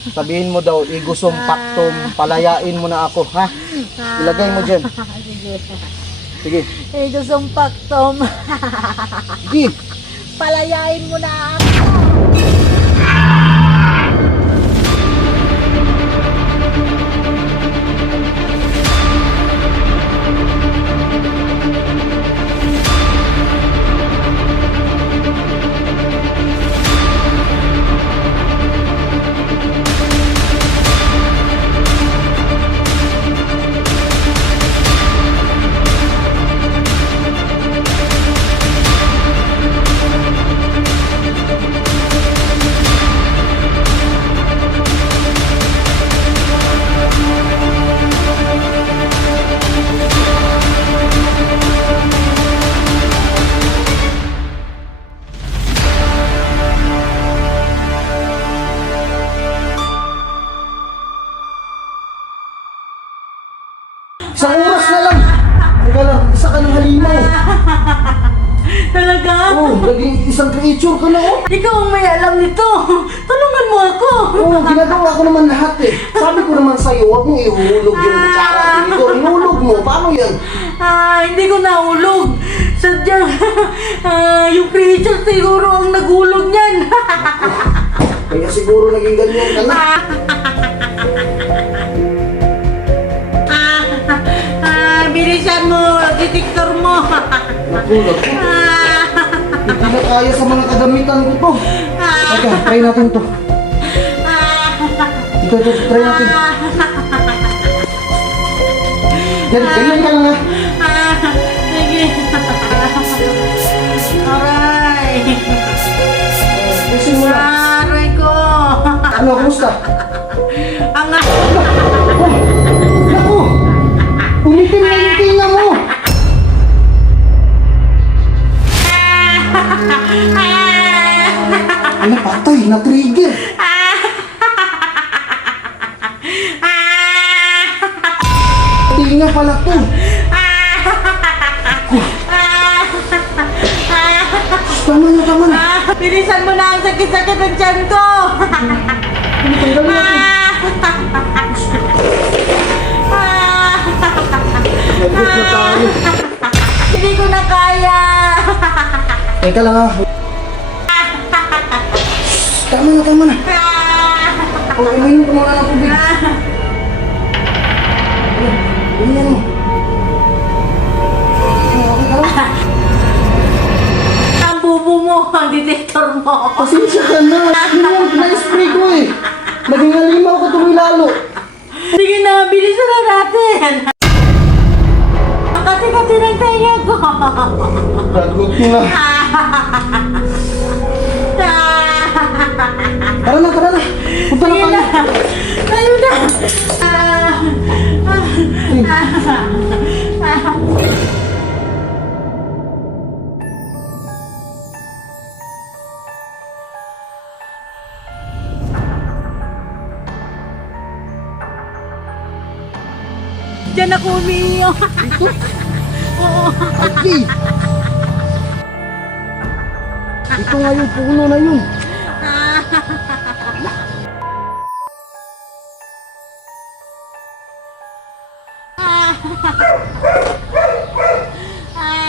Sabihin mo daw, igusum paktum, palayain mo na ako, ha? Ilagay mo dyan. Sige. Sige. Igusumpak, Tom. Sige. Palayain mo na ako. Isang oras na lang. Teka lang, isa ka ng halimaw. Talaga? Oo, naging isang creature ka na, oh. Ikaw ang may alam nito. Tulungan mo ako. Oo, ginagawa ko naman lahat eh. Sabi ko naman sa'yo, huwag mong ihulog yung kutsara dito. Ihulog mo, paano yan? Hindi ko nahulog. Sadyang, yung creature siguro ang naghulog niyan. Kaya siguro naging ganyan ka na. Bilisan mo, detektor mo. Naku. Hindi na kaya sa mga kadamitan ko to. Teka, try natin to. Ito, try natin. Yan, ganyan ka lang ha. Sige. Aray. Isin mo na. Aray ko. Ano, kumusta? Ang Oh, naku! Umitim na yung tinga mo! Ano, patay, na-trigger! Tinga pala to! Tama na, tama na! Bilisan mo na ang sakit-sakit ng tiyan ko. Tanggalin natin! Lagot na tayo! Hindi ko na kaya. Teka lang ha! Tama na, tama na! O, uminom ko muna ng tubig! Uminom mo! Okay ka lang? Ang bubo mo, ang detektor mo. Pasensya ka na! Yun yung na-spray ko eh! Naging halimaw ka tuloy lalo! Sige na, bilisan na natin. Ang kati-kati ng tenga ko. Lagot na! Tara na, tara na! Punta na Sige tayo! na. Tayo na. Diyan ako umiiyak. Oo. Agi! Ito nga yung puno na yun!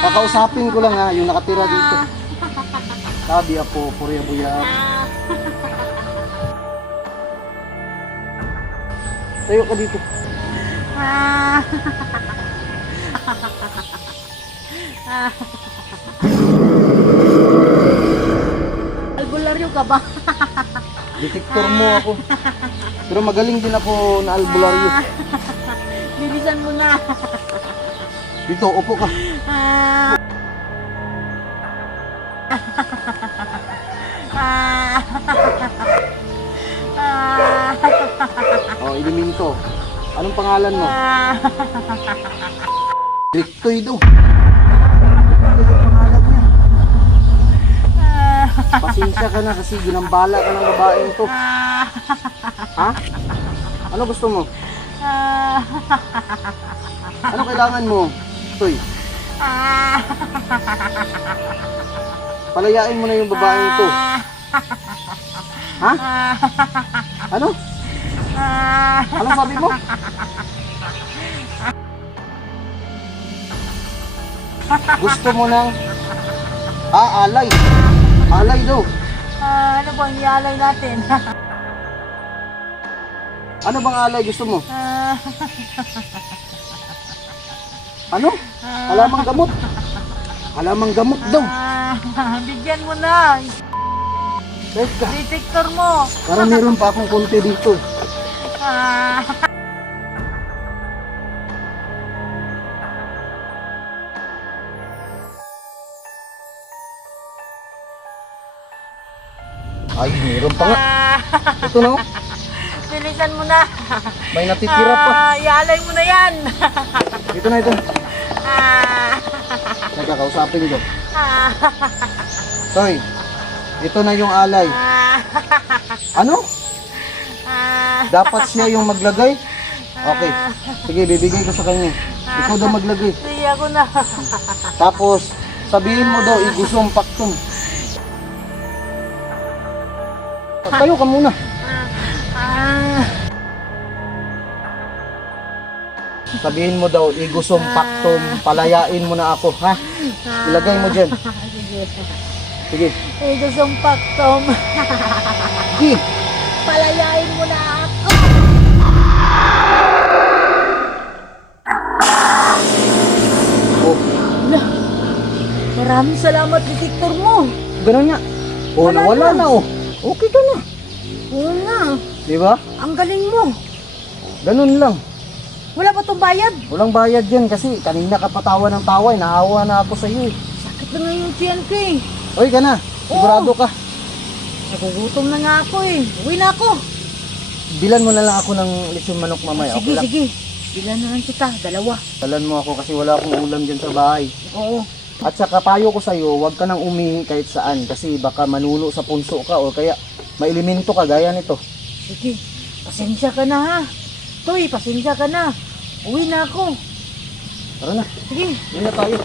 Kakausapin ko lang ha, yung nakatira dito. Sabi ako, purya buya. Tayo ka dito. Albularyo ka ba? Detektor mo ako. Pero magaling din ako na albularyo. Bilisan mo na. Dito, upo ka. Oh, inumin ko. Anong pangalan mo? Riktoy daw. Pangalan niya. Pasensya ka na kasi ginambala ka ng babaeng to. Ha? Ano gusto mo? Ano kailangan mo? Toy. Palayain mo na yung babaeng to. Ha? Ano? Anong sabi mo? Gusto mo ng... alay. Alay daw. Ano bang ialay natin? Ano bang alay gusto mo? Ano? Halamang gamot. Halamang gamot daw. Bigyan mo na. Teka, Detector mo. parang meron pa akong konti dito. Ay, meron pa nga. Ito na, oh. Bilisan mo na. May natitira pa. Ialay mo na yan. Ito na ito. Nagkakausapin ko. Toy, ito na yung alay. Ano? Dapat siya yung maglagay? Okay. Sige, bibigay ko sa kanya. Ikaw daw maglagay. Sige, ako na. Tapos, sabihin mo daw, igusong paktum. Tayo ka muna. Sabihin mo daw, igusong paktum, palayain mo na ako, ha? Ilagay mo dyan. Sige. Sige. Igusong paktom. Sige. Palayain mo na ako. Oh, Maraming salamat, detector mo. ganun nga. Oh, Wala nawala na. na, oh. Okay ka na. Oo nga. Di ba? Ang galing mo. Ganun lang. Wala ba itong bayad? Walang bayad yan kasi kanina ka pa tawa ng tawa, nahawa na ako sa iyo. Sakit na nga yung tiyan ko eh. Oy, ka na. Sigurado ka. Nagugutom na nga ako eh. Uwi na ako. Bilan mo na lang ako ng lechon manok mamaya. Sige, Okay lang. sige. Bilan na lang kita. Dalawa. Dalan mo ako kasi wala akong ulam dyan sa bahay. Oo. At saka payo ko sa'yo, huwag ka nang umihi kahit saan kasi baka manuno sa punso ka o kaya mailimento ka gaya nito. Sige. Pasensya ka na ha. Toy, pasensya ka na. Uwi na ako. Tara na, Sige. hindi na tayo.